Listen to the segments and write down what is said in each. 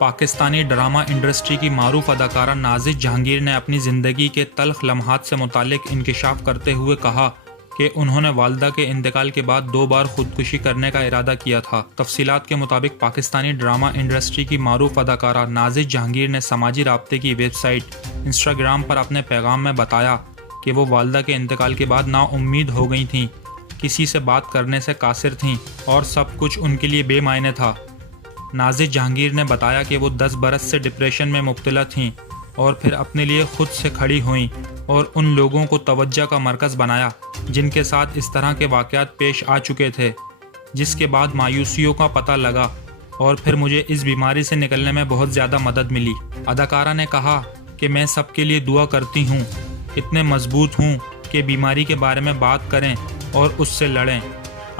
Pakistani drama industry کی معروف اداکارہ نازش جہانگیر نے اپنی زندگی کے تلخ لمحات سے متعلق انکشاف کرتے ہوئے کہا کہ انہوں نے والدہ کے انتقال کے بعد 2 بار خودکشی کرنے کا ارادہ کیا تھا۔ تفصیلات کے مطابق پاکستانی ڈرامہ انڈسٹری کی معروف اداکارہ نازش جہانگیر نے سماجی رابطے کی ویب سائٹ انسٹاگرام پر اپنے پیغام میں بتایا کہ وہ والدہ کے انتقال کے بعد نا امید ہو گئی تھیں، کسی سے بات کرنے سے قاصر تھیں اور سب کچھ ان کے لیے بے معنی تھا۔ نازش جہانگیر نے بتایا کہ وہ 10 برس سے ڈپریشن میں مبتلا تھیں اور پھر اپنے لیے خود سے کھڑی ہوئیں اور ان لوگوں کو توجہ کا مرکز بنایا جن کے ساتھ اس طرح کے واقعات پیش آ چکے تھے، جس کے بعد مایوسیوں کا پتہ لگا اور پھر مجھے اس بیماری سے نکلنے میں بہت زیادہ مدد ملی۔ اداکارہ نے کہا کہ میں سب کے لیے دعا کرتی ہوں، اتنے مضبوط ہوں کہ بیماری کے بارے میں بات کریں اور اس سے لڑیں۔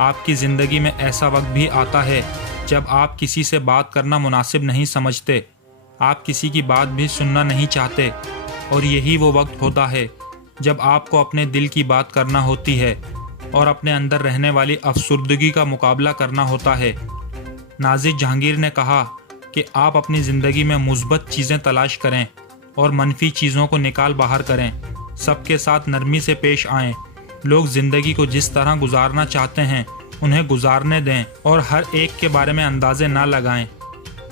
آپ کی زندگی میں ایسا وقت بھی آتا ہے جب آپ کسی سے بات کرنا مناسب نہیں سمجھتے، آپ کسی کی بات بھی سننا نہیں چاہتے، اور یہی وہ وقت ہوتا ہے جب آپ کو اپنے دل کی بات کرنا ہوتی ہے اور اپنے اندر رہنے والی افسردگی کا مقابلہ کرنا ہوتا ہے۔ نازش جہانگیر نے کہا کہ آپ اپنی زندگی میں مثبت چیزیں تلاش کریں اور منفی چیزوں کو نکال باہر کریں، سب کے ساتھ نرمی سے پیش آئیں، لوگ زندگی کو جس طرح گزارنا چاہتے ہیں انہیں گزارنے دیں اور ہر ایک کے بارے میں اندازے نہ لگائیں۔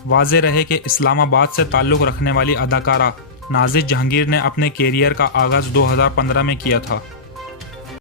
واضح رہے کہ اسلام آباد سے تعلق رکھنے والی اداکارہ نازش جہانگیر نے اپنے کیریئر کا آغاز 2015 میں کیا تھا۔